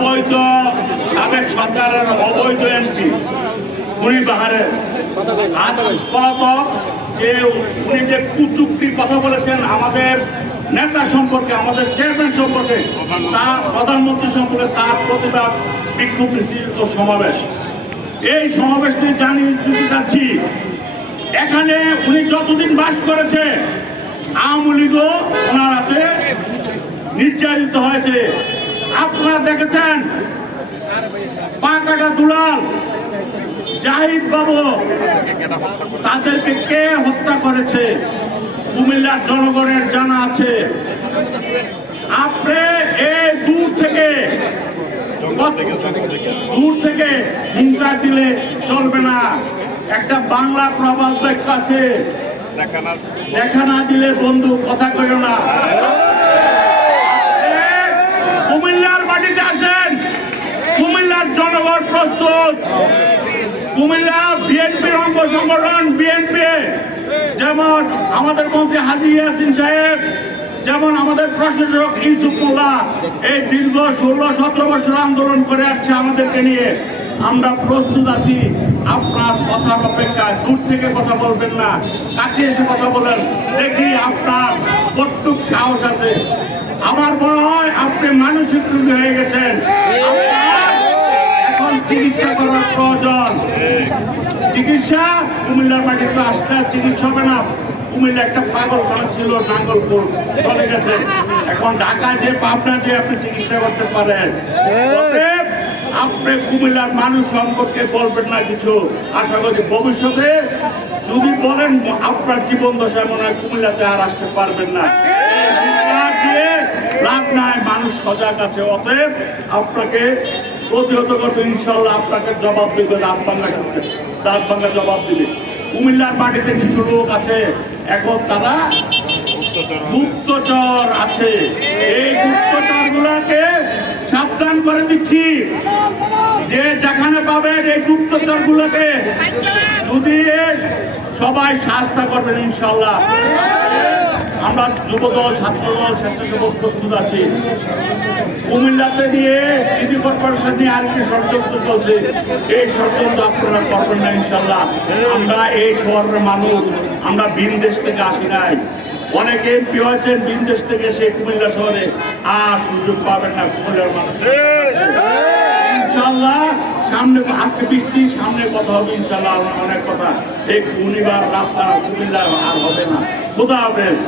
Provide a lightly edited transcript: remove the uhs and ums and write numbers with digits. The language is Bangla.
অবৈধ সাবেক সরকারের অবৈধ এমপি উনি বাহারের আজ পলাতক যে উনি যে কুচুক্তির কথা বলেছেন আমাদের নেতা সম্পর্কে, আমাদের চেয়ারম্যান সম্পর্কে, তার প্রধানমন্ত্রী সম্পর্কে, তার প্রতিবাদ বিক্ষোভ মিছিল ও সমাবেশ। এই সমাবেশটি জানিয়ে দিতে চাচ্ছি, এখানে উনি যতদিন বাস করেছে আওয়ামী লীগও ওনার হাতে নির্যাতিত হয়েছে। আপনারা দেখেছেন পাকাটা দুলাল, জাহিদ বাবু, তাদেরকে কে হত্যা করেছে কুমিল্লার জনগণের জানা আছে। আপনি এই দূর থেকে হিংসা দিলে চলবে না। একটা বাংলা প্রবাদ বাক্য আছে, দেখা না দিলে বন্ধু কথা কইও না। কুমিল্লার মাটিতে আসেন, কুমিল্লার জনগণ প্রস্তুত। কুমিল্লা বিএনপির অঙ্গ সংগঠন বিএনপি, যেমন আমাদের মন্ত্রী হাজী ইয়াসিন সাহেব, যেমন আমাদের প্রশাসক ইউসুফ মোল্লা, এই দীর্ঘ 16-17 বছর আন্দোলন করে আসছে আমাদেরকে নিয়ে। আমরা প্রস্তুত আছি। আপনার কথার অপেক্ষায় দূর থেকে কথা বলবেন না, কাছে এসে কথা বলেন, দেখি আপনার কতটুক সাহস আছে। আমার মনে হয় আপনি মানসিক রোগী হয়ে গেছেন, এখন চিকিৎসা করার প্রয়োজন। চিকিৎসা কুমিল্লার মাটিতে আসলে চিকিৎসা হবে না। কুমিল্লা একটা পাগলখানা ছিল, নাঙ্গলপুর চলে গেছে, এখন ঢাকা যে পাবনা যে আপনি চিকিৎসা করতে পারেন। আপনি কুমিল্লার মানুষ সম্পর্কে বলবেন না কিছু। আশা করি ভবিষ্যতে যদি বলেন আপনার জীবন দশায় মনে হয় কুমিল্লাতে আর আসতে পারবেন না। লাভ নাই, মানুষ সজাগ আছে। অতএব আপনাকে প্রতিহত করবে ইনশাল্লাহ। আপনাকে জবাব দেবে, দাঁত ভাঙ্গা জবাব দিবে। কুমিল্লার মাটিতে কিছু লোক আছে, এখন তারা গুপ্তচর আছে। এই গুপ্তচর গুলাকে সাবধান করে দিচ্ছি যে যেখানে পাবেন এই গুপ্তচর গুলোকে যদি সবাই শাস্তা করবেন ইনশাল্লাহ। আমরা যুবদল, ছাত্রদল, স্বেচ্ছাসেবক প্রস্তুত আছি। কুমিল্লাতে নিয়ে সিটি কর্পোরেশন নিয়ে আরেকটি ষড়যন্ত্র চলছে, এই ষড়যন্ত্র আপনারা করবেন না ইনশাল্লাহ। আমরা এই শহরের মানুষ, আমরা ভিন দেশ থেকে আসি নাই। অনেকে এমপি হয়েছেন ভিন দেশ থেকে, সে কুমিল্লা শহরে আর সুযোগ পাবেন না কুমিল্লার মানুষ ইনশাল্লাহ। সামনে আজকে বৃষ্টি, সামনে কথা হবে ইনশাল্লাহ, অনেক কথা। এই শনিবার রাস্তা কুমিল্লা আর হবে না। খুদা হাফেজ।